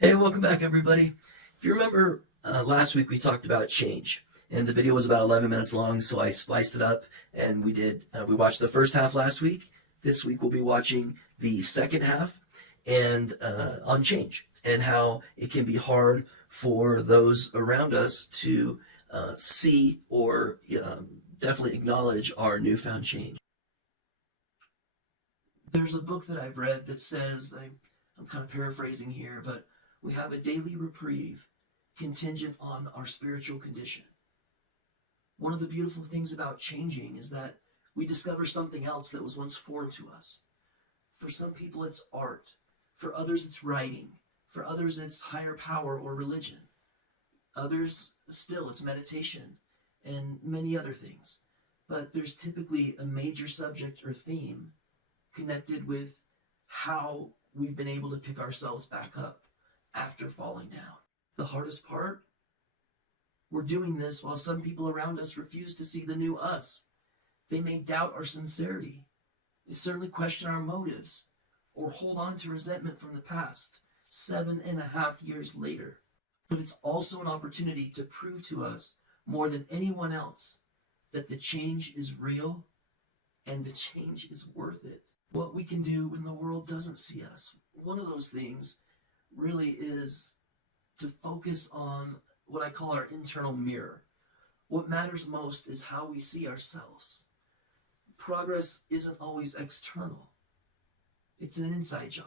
Hey, welcome back, everybody. If you remember, last week we talked about change, and the video was about 11 minutes long, so I spliced it up, and we watched the first half last week. This week we'll be watching the second half, and on change, and how it can be hard for those around us to see or definitely acknowledge our newfound change. There's a book that I've read that says, I'm kind of paraphrasing here, but we have a daily reprieve contingent on our spiritual condition. One of the beautiful things about changing is that we discover something else that was once foreign to us. For some people, it's art. For others, it's writing. For others, it's higher power or religion. Others, still, it's meditation and many other things. But there's typically a major subject or theme connected with how we've been able to pick ourselves back up after falling down. The hardest part? We're doing this while some people around us refuse to see the new us. They may doubt our sincerity. They certainly question our motives or hold on to resentment from the past 7.5 years later. But it's also an opportunity to prove to us more than anyone else that the change is real and the change is worth it. What we can do when the world doesn't see us. One of those things really is to focus on what I call our internal mirror. What matters most is how we see ourselves. Progress isn't always external. It's an inside job.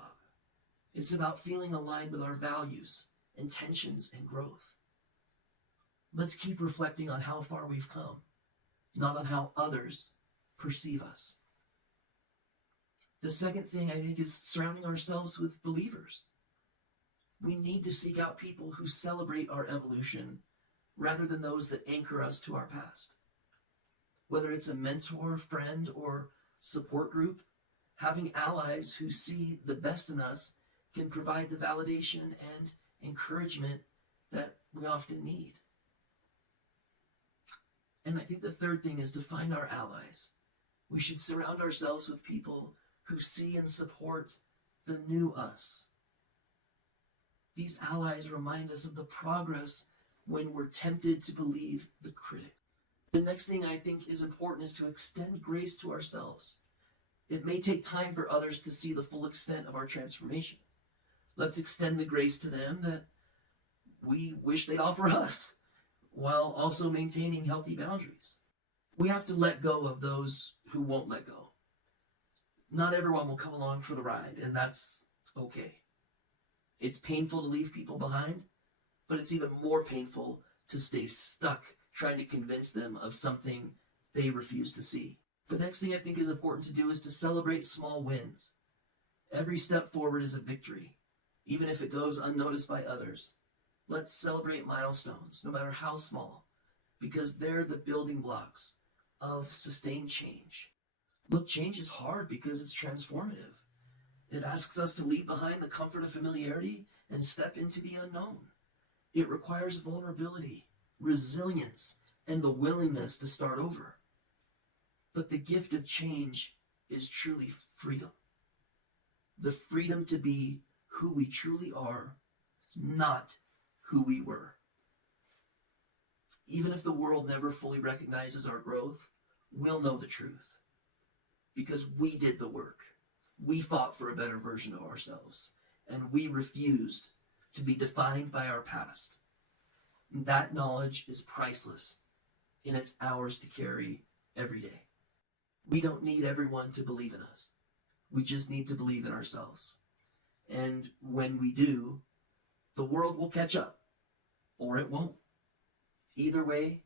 It's about feeling aligned with our values, intentions, and growth. Let's keep reflecting on how far we've come, not on how others perceive us. The second thing, I think, is surrounding ourselves with believers. We need to seek out people who celebrate our evolution rather than those that anchor us to our past. Whether it's a mentor, friend, or support group, having allies who see the best in us can provide the validation and encouragement that we often need. And I think the third thing is to find our allies. We should surround ourselves with people who see and support the new us. These allies remind us of the progress when we're tempted to believe the critic. The next thing I think is important is to extend grace to ourselves. It may take time for others to see the full extent of our transformation. Let's extend the grace to them that we wish they'd offer us, while also maintaining healthy boundaries. We have to let go of those who won't let go. Not everyone will come along for the ride, and that's okay. It's painful to leave people behind, but it's even more painful to stay stuck trying to convince them of something they refuse to see. The next thing I think is important to do is to celebrate small wins. Every step forward is a victory, even if it goes unnoticed by others. Let's celebrate milestones, no matter how small, because they're the building blocks of sustained change. Look, change is hard because it's transformative. It asks us to leave behind the comfort of familiarity and step into the unknown. It requires vulnerability, resilience, and the willingness to start over. But the gift of change is truly freedom. The freedom to be who we truly are, not who we were. Even if the world never fully recognizes our growth, we'll know the truth. Because we did the work. We fought for a better version of ourselves. And we refused to be defined by our past. That knowledge is priceless, and it's ours to carry every day. We don't need everyone to believe in us. We just need to believe in ourselves. And when we do, the world will catch up, or it won't. Either way,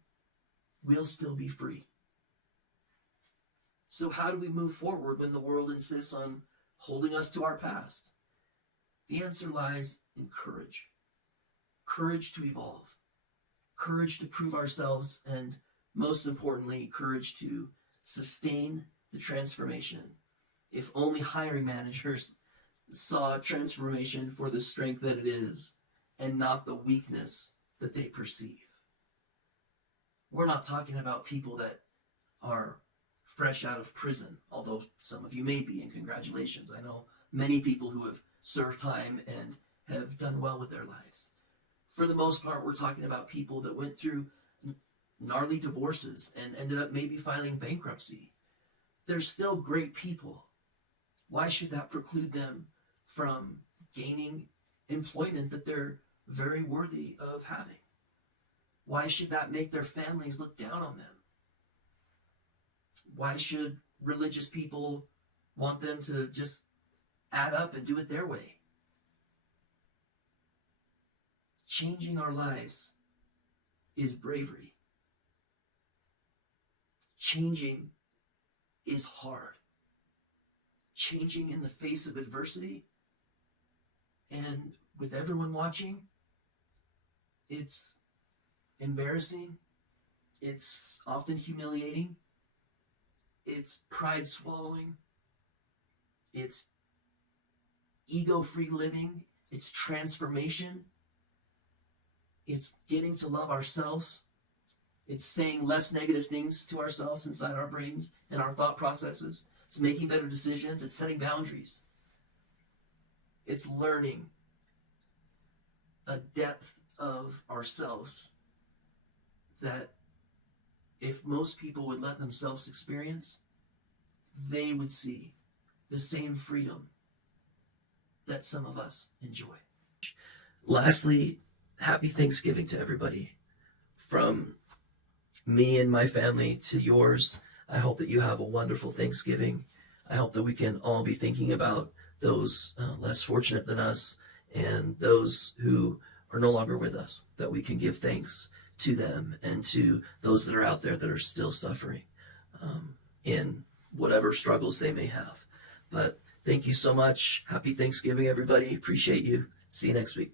we'll still be free. So how do we move forward when the world insists on holding us to our past? The answer lies in courage. Courage to evolve. Courage to prove ourselves, and most importantly, courage to sustain the transformation. If only hiring managers saw transformation for the strength that it is, and not the weakness that they perceive. We're not talking about people that are fresh out of prison, although some of you may be, and congratulations. I know many people who have served time and have done well with their lives. For the most part, we're talking about people that went through gnarly divorces and ended up maybe filing bankruptcy. They're still great people. Why should that preclude them from gaining employment that they're very worthy of having? Why should that make their families look down on them? Why should religious people want them to just add up and do it their way? Changing our lives is bravery. Changing is hard. Changing in the face of adversity and with everyone watching, it's embarrassing. It's often humiliating. It's pride swallowing. It's ego-free living. It's transformation. It's getting to love ourselves. It's saying less negative things to ourselves inside our brains and our thought processes. It's making better decisions. It's setting boundaries. It's learning a depth of ourselves that if most people would let themselves experience, they would see the same freedom that some of us enjoy. Lastly, happy Thanksgiving to everybody. From me and my family to yours, I hope that you have a wonderful Thanksgiving. I hope that we can all be thinking about those less fortunate than us and those who are no longer with us, that we can give thanks to them and to those that are out there that are still suffering in whatever struggles they may have. But thank you so much. Happy Thanksgiving, everybody. Appreciate you. See you next week.